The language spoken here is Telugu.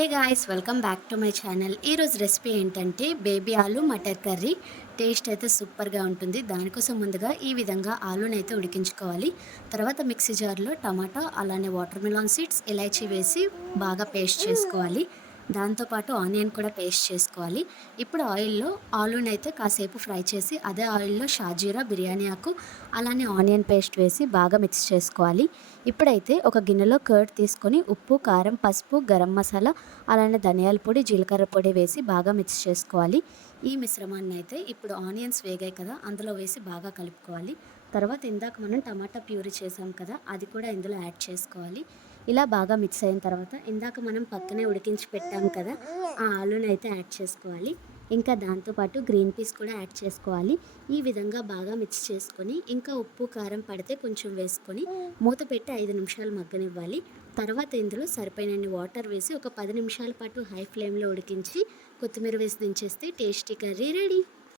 Hey guys, welcome back to my channel. ఈరోజు రెసిపీ ఏంటంటే బేబీ ఆలు మటర్ కర్రీ. టేస్ట్ అయితే సూపర్గా ఉంటుంది. దానికోసం ముందుగా ఈ విధంగా ఆలునైతే ఉడికించుకోవాలి. తర్వాత మిక్సీ జార్లో టమాటా, అలానే వాటర్ మిలాన్ సీడ్స్, ఇలాచీ వేసి బాగా పేస్ట్ చేసుకోవాలి. దాంతోపాటు ఆనియన్ కూడా పేస్ట్ చేసుకోవాలి. ఇప్పుడు ఆయిల్లో ఆలునైతే కాసేపు ఫ్రై చేసి అదే ఆయిల్లో షాజీరా, బిర్యానీ ఆకు, అలానే ఆనియన్ పేస్ట్ వేసి బాగా మిక్స్ చేసుకోవాలి. ఇప్పుడైతే ఒక గిన్నెలో కర్డ్ తీసుకొని ఉప్పు, కారం, పసుపు, గరం మసాలా, అలానే ధనియాల పొడి, జీలకర్ర పొడి వేసి బాగా మిక్స్ చేసుకోవాలి. ఈ మిశ్రమాన్ని అయితే ఇప్పుడు ఆనియన్స్ వేగాయి కదా, అందులో వేసి బాగా కలుపుకోవాలి. తర్వాత ఇందాక మనం టమాటా ప్యూరీ చేసాం కదా, అది కూడా ఇందులో యాడ్ చేసుకోవాలి. ఇలా బాగా మిక్స్ అయిన తర్వాత ఇందాక మనం పక్కనే ఉడికించి పెట్టాం కదా, ఆ ఆలునైతే యాడ్ చేసుకోవాలి. ఇంకా దాంతోపాటు గ్రీన్ పీస్ కూడా యాడ్ చేసుకోవాలి. ఈ విధంగా బాగా మిక్స్ చేసుకొని ఇంకా ఉప్పు, కారం పడితే కొంచెం వేసుకొని మూత పెట్టి 5 నిమిషాలు మగ్గనివ్వాలి. తర్వాత ఇందులో సరిపోయినన్ని వాటర్ వేసి ఒక 10 నిమిషాల పాటు హై ఫ్లేమ్లో ఉడికించి కొత్తిమీర వేసి దించేస్తే టేస్టీ కర్రీ రెడీ.